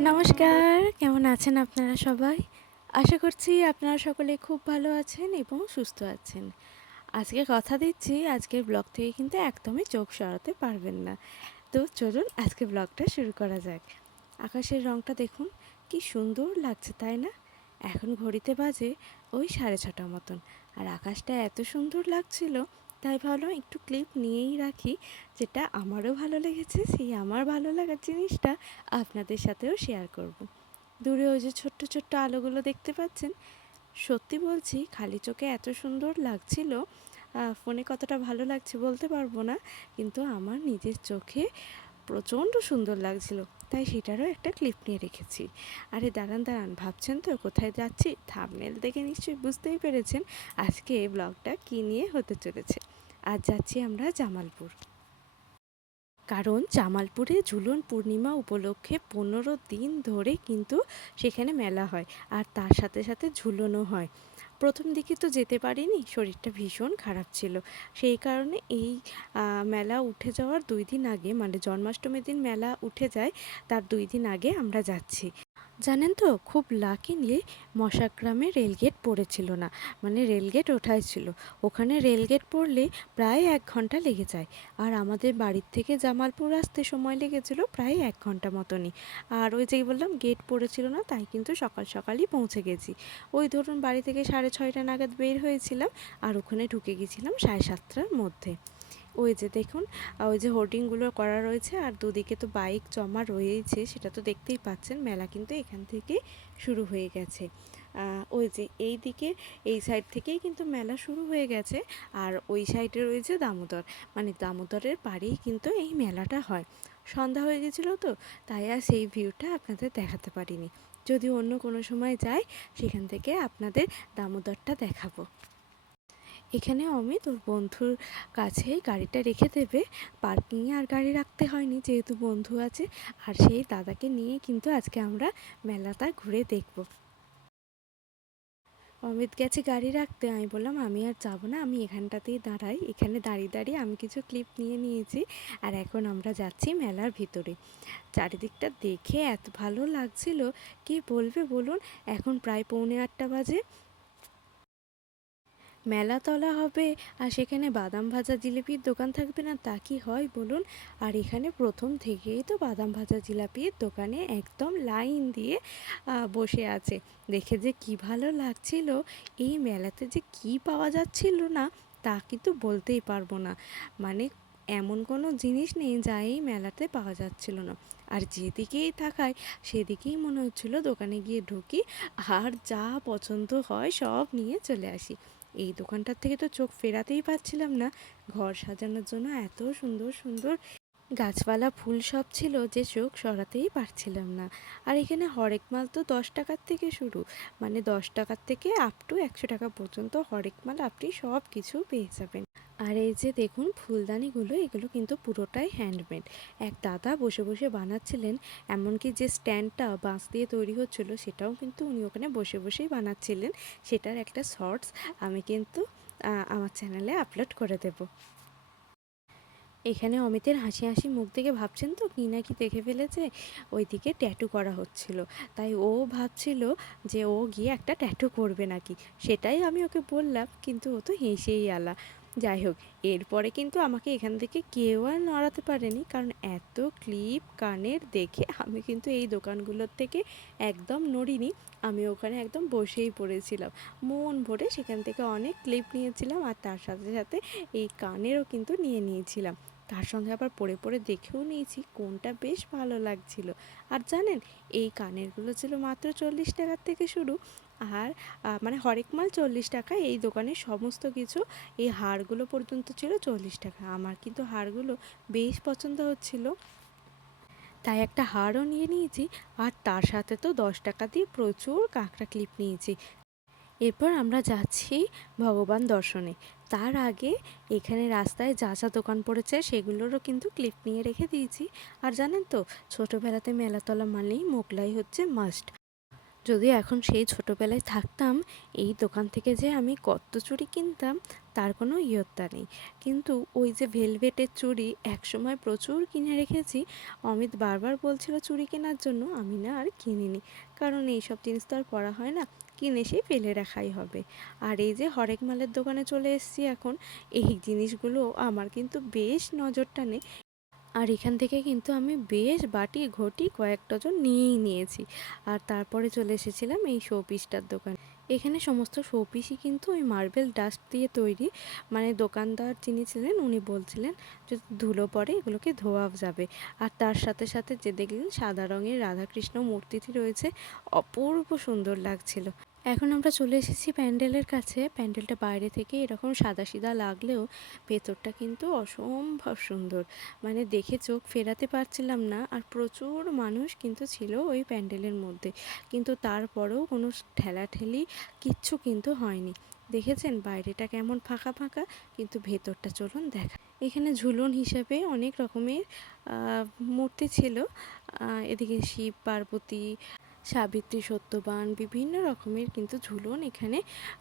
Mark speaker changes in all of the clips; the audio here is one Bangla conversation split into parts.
Speaker 1: নমস্কার, কেমন আছেন আপনারা সবাই? আশা করছি আপনারা সকলে খুব ভালো আছেন এবং সুস্থ আছেন। আজকে কথা দিচ্ছি, আজকের ব্লগ থেকে কিন্তু একদমই চোখ সরাতে পারবেন না। তো চলুন আজকে ব্লগটা শুরু করা যাক। আকাশের রংটা দেখুন, কি সুন্দর লাগছে, তাই না? এখন ঘড়িতে বাজে ওই সাড়ে ছটা মতন। আর আকাশটা এত সুন্দর লাগছিল তাই ভাবলাম একটু ক্লিপ নিয়েই রাখি। যেটা আমারও ভালো লেগেছে, সেই আমার ভালো লাগার জিনিসটা আপনাদের সাথেও শেয়ার করব। দূরে ওই যে ছোট্ট ছোট্ট আলোগুলো দেখতে পাচ্ছেন? সত্যি বলছি, খালি চোখে এত সুন্দর লাগছিল ফোনে কতটা ভালো লাগছে বলতে পারব না। কিন্তু আমার নিজের চোখে প্রচণ্ড সুন্দর লাগছিল, তাই সেটারও একটা ক্লিপ নিয়ে রেখেছি। আরে দাঁড়ান দাঁড়ান, ভাবছেন তো কোথায় যাচ্ছি? থামনেল দেখে নিশ্চয়ই বুঝতেই পেরেছেন আজকে এই ব্লগটা কী নিয়ে হতে চলেছে। আজ যাচ্ছি আমরা জামালপুর। কারণ জামালপুরে ঝুলন পূর্ণিমা উপলক্ষে পনেরো দিন ধরে কিন্তু সেখানে মেলা হয়, আর তার সাথে সাথে ঝুলনও হয়। প্রথম দিকে তো যেতে পারিনি, শরীরটা ভীষণ খারাপ ছিল। সেই কারণে এই মেলা উঠে যাওয়ার দুই দিন আগে মানে জন্মাষ্টমীর দিন মেলা উঠে যায়, তার দুই দিন আগে আমরা যাচ্ছি। জানেন তো, খুব লাকিলি মশাগ্রামে রেলগেট পড়েছিল না মানে রেলগেট ওঠাই ছিল। ওখানে রেলগেট পড়লে প্রায় এক ঘণ্টা লেগে যায়। আর আমাদের বাড়ির থেকে জামালপুর আসতে সময় লেগেছিল প্রায় এক ঘণ্টা মতনই। আর ওই যে বললাম গেট পড়েছিল না, তাই কিন্তু সকাল সকালই পৌঁছে গেছি। ওই ধরুন বাড়ি থেকে সাড়ে ছয়টা নাগাদ বের হয়েছিলাম, আর ওখানে ঢুকে গেছিলাম সাড়ে সাতটার মধ্যে। ওই যে দেখুন ওই যে হোর্ডিংগুলো করা রয়েছে আর দুদিকে তো বাইক জমা রয়েছে সেটা তো দেখতেই পাচ্ছেন, মেলা কিন্তু এখান থেকে শুরু হয়ে গেছে। ওই যে এই দিকে, এই সাইড থেকেই কিন্তু মেলা শুরু হয়ে গেছে আর ওই সাইডে রয়েছে দামোদর। মানে দামোদরের পাড়েই কিন্তু এই মেলাটা হয়। সন্ধ্যা হয়ে গেছিল তো, তাই আর সেই ভিউটা আপনাদের দেখাতে পারিনি। যদি অন্য কোনো সময় যাই, সেখান থেকে আপনাদের দামোদরটা দেখাবো। এখানে অমিত ওর বন্ধুর কাছে গাড়িটা রেখে দেবে। পার্কিংয়ে আর গাড়ি রাখতে হয়নি যেহেতু বন্ধু আছে। আর সেই দাদাকে নিয়ে কিন্তু আজকে আমরা মেলাটা ঘুরে দেখব। অমিত গেছে গাড়ি রাখতে। আমি বললাম, আমি আর যাব না, আমি এখানটাতেই দাঁড়াই। এখানে দাঁড়িয়ে দাঁড়িয়ে আমি কিছু ক্লিপ নিয়ে নিয়েছি। আর এখন আমরা যাচ্ছি মেলার ভিতরে। চারিদিকটা দেখে এত ভালো লাগছিল। কি বলবে বলুন? এখন প্রায় পৌনে আটটা বাজে। মেলা তলা হবে আর সেখানে বাদাম ভাজা জিলিপির দোকান থাকবে না, তা কি হয় বলুন? আর এখানে প্রথম থেকেই তো বাদাম ভাজা জিলাপির দোকানে একদম লাইন দিয়ে বসে আছে। দেখে যে কি ভালো লাগছিল, এই মেলাতে যে কি পাওয়া যাচ্ছিল না, তা কিন্তু বলতেই পারব না। মানে এমন কোনো জিনিস নেই যা এই মেলাতে পাওয়া যাচ্ছিল না। আর যেদিকেই তাকায় সেদিকেই মনে হচ্ছিল দোকানে গিয়ে ঢুকি, আর যা পছন্দ হয় সব নিয়ে চলে আসি। এই দোকানটার থেকে তো চোখ ফেরাতেই পারছিলাম না। ঘর সাজানোর জন্য এত সুন্দর সুন্দর গাছপালা, ফুল সব ছিল যে চোখ সরাতেই পারছিলাম না। আর এখানে হরেক মাল তো দশ টাকার থেকে শুরু। মানে দশ টাকার থেকে আপ টু একশো টাকা পর্যন্ত হরেক মাল আপনি সব কিছু পেয়ে যাবেন। আর এই যে দেখুন, ফুলদানিগুলো, এগুলো কিন্তু পুরোটাই হ্যান্ডমেড এক দাদা বসে বসে বানাচ্ছিলেন, এমনকি যে স্ট্যান্ডটা বাঁশ দিয়ে তৈরি হচ্ছিল, সেটাও কিন্তু উনি ওখানে বসে বসেই বানাচ্ছিলেন। সেটার একটা শর্টস আমি কিন্তু আমার চ্যানেলে আপলোড করে দেব। এখানে অমিতের হাসি হাসি মুখ দেখে ভাবছেন তো, কি না কি দেখে ফেলেছে? ওইদিকে ট্যাটু করা হচ্ছিল। তাই ও ভাবছিল যে ও গিয়ে একটা ট্যাটু করবে নাকি? সেটাই আমি ওকে বললাম, কিন্তু ও তো হেসেই আলা। যাই হোক, এরপরে কিন্তু আমাকে এখান থেকে কেউ আর নড়াতে পারেনি। কারণ এত ক্লিপ কানের দেখে আমি কিন্তু এই দোকানগুলোর থেকে একদম নড়িনি। আমি ওখানে একদম বসেই পড়েছিলাম। মন ভরে সেখান থেকে অনেক ক্লিপ নিয়েছিলাম আর তার সাথে সাথে এই কানেরও কিন্তু নিয়ে নিয়েছিলাম। তার সঙ্গে আবার পড়ে পড়ে দেখেও নিয়েছি কোনটা বেশ ভালো লাগছিল। আর জানেন, এই কানেরগুলো ছিল মাত্র চল্লিশ টাকার থেকে শুরু। আর মানে হরেক মাল চল্লিশ টাকা, এই দোকানের সমস্ত কিছু, এই হারগুলো পর্যন্ত ছিল চল্লিশ টাকা। আমার কিন্তু হারগুলো বেশ পছন্দ হচ্ছিল। তাই একটা হারও নিয়ে নিয়েছি, আর তার সাথে তো দশ টাকা দিয়ে প্রচুর কাঁকড়া ক্লিপ নিয়েছি। এরপর আমরা যাচ্ছি ভগবান দর্শনে। তার আগে এখানে রাস্তায় যা যা দোকান পড়েছে, সেগুলোরও কিন্তু ক্লিপ নিয়ে রেখে দিয়েছি। আর জানেন তো, ছোটোবেলাতে মেলাতলা মানেই মোগলাই হচ্ছে মাস্ট যদি এখন সেই ছোটোবেলায় থাকতাম, এই দোকান থেকে যে আমি কত চুড়ি কিনতাম, তার কোনো ইয়ত্তা নেই। কিন্তু ওই যে ভেলভেটের চুড়ি একসময় প্রচুর কিনে রেখেছি, অমিত বারবার বলছিল চুড়ি কেনার জন্য, আমি না আর কিনিনি। কারণ এইসব জিনিস তো আর পরা হয় না, কিনে সেই ফেলে রাখাই হবে। আর এই যে হরেক মালের দোকানে চলে এসেছি এখন, এই জিনিসগুলো আমার কিন্তু বেশ নজর টানে আর এখান থেকে কিন্তু আমি বেশ বাটি, ঘটি কয়েক ডজন নিয়েই নিয়েছি। আর তারপরে চলে এসেছিলাম এই শোপিসটার দোকানে। এখানে সমস্ত শোপিসই কিন্তু ওই মার্বেল ডাস্ট দিয়ে তৈরি। মানে দোকানদার যিনি ছিলেন, উনি বলছিলেন যদি ধুলো পড়ে এগুলোকে ধোয়া যাবে। আর তার সাথে সাথে যে দেখলেন সাদা রঙের রাধাকৃষ্ণ মূর্তিটি রয়েছে, অপূর্ব সুন্দর লাগছিল। এখন আমরা চলে এসেছি প্যান্ডেলের কাছে। প্যান্ডেলটা বাইরে থেকে এরকম সাদা সিদা লাগলেও ভেতরটা কিন্তু অসম্ভব সুন্দর। মানে দেখে চোখ ফেরাতে পারছিলাম না আর প্রচুর মানুষ কিন্তু ছিল ওই প্যান্ডেলের মধ্যে। কিন্তু তারপরেও কোনো ঠেলাঠেলি কিচ্ছু কিন্তু হয়নি। দেখেছেন বাইরেটা কেমন ফাঁকা ফাঁকা? কিন্তু ভেতরটা চলুন দেখা। এখানে ঝুলন হিসাবে অনেক রকমের মূর্তি ছিল। এদিকে শিব, পার্বতী, সাবিত্রী, সত্যবান বিভিন্ন রকমের কিন্তু ঝুলন এখানে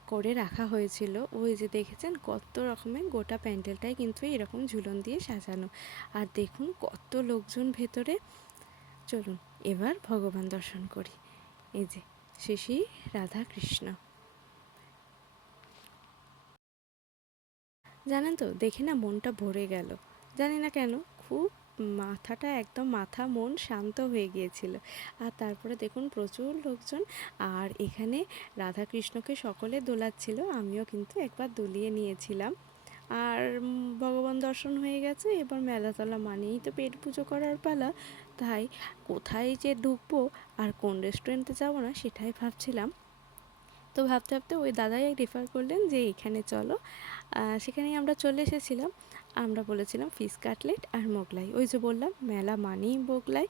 Speaker 1: করে রাখা হয়েছিল। ওই যে দেখেছেন কত রকমের গোটা প্যান্ডেলটাই কিন্তু এরকম ঝুলন দিয়ে সাজানো। আর দেখুন কত লোকজন ভেতরে। চলুন এবার ভগবান দর্শন করি। এই যে শ্রী শ্রী রাধা কৃষ্ণ জানেন তো, দেখে না মনটা ভরে গেল। জানি না কেন, খুব মাথাটা একদম মাথা মন শান্ত হয়ে গিয়েছিল। আর তারপরে দেখুন প্রচুর লোকজন, আর এখানে রাধাকৃষ্ণকে সকলে দোলাচ্ছিল, আমিও কিন্তু একবার দুলিয়ে নিয়েছিলাম। আর ভগবান দর্শন হয়ে গেছে, এবার মেলাতলা মানেই তো পেট পুজো করার পালা। তাই কোথায় যে ঢুকবো আর কোন রেস্টুরেন্টে যাব না সেটাই ভাবছিলাম। তো ভাবতে ভাবতে ওই দাদাই রেফার করলেন যে এখানে চলো। সেখানেই আমরা চলে এসেছিলাম। আমরা বলেছিলাম ফিশ কাটলেট আর মোগলাই। ওই যে বললাম, মেলা মানেই মোগলাই।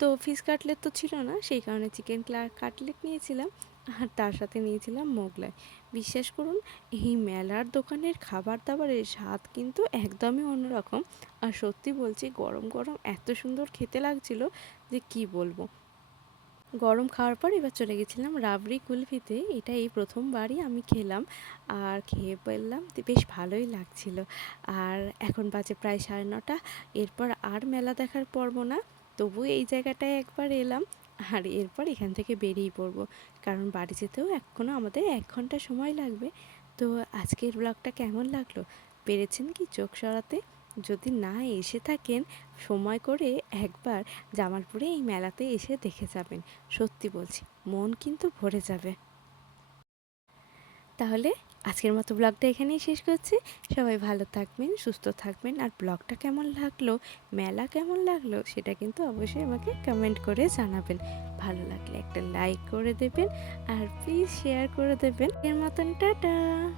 Speaker 1: তো ফিশ কাটলেট তো ছিল না, সেই কারণে চিকেন কাটলেট নিয়েছিলাম। আর তার সাথে নিয়েছিলাম মোগলাই। বিশ্বাস করুন, এই মেলার দোকানের খাবার দাবারের স্বাদ কিন্তু একদমই অন্যরকম। আর সত্যি বলছি, গরম গরম এত সুন্দর খেতে লাগছিল যে কি বলব। গরম খাওয়ার পর এবার চলে গেছিলাম রাবড়ি কুলফিতে। এটা এই প্রথমবারই আমি খেলাম আর খেয়ে বললাম বেশ ভালোই লাগছিল। আর এখন বাজে প্রায় সাড়ে নটা। এরপর আর মেলা দেখার পর্ব না। তবু এই জায়গাটায় একবার এলাম। আর এরপর এখান থেকে বেরিয়ে পড়ব। কারণ বাড়ি যেতেও এখনও আমাদের এক ঘণ্টা সময় লাগবে। তো আজকের ব্লগটা কেমন লাগল? পেরেছেন কি চোখ সরাতে? যদি না এসে থাকেন, সময় করে একবার জামালপুরে এই মেলাতে এসে দেখে যাবেন। সত্যি বলছি, মন কিন্তু ভরে যাবে। তাহলে আজকের মতো ব্লগটা এখানেই শেষ করছি। সবাই ভালো থাকবেন, সুস্থ থাকবেন। আর ব্লগটা কেমন লাগল, মেলা কেমন লাগল, সেটা কিন্তু অবশ্যই আমাকে কমেন্ট করে জানাবেন। ভালো লাগলে একটা লাইক করে দেবেন আর প্লিজ শেয়ার করে দেবেন। এর মতন, টাটা!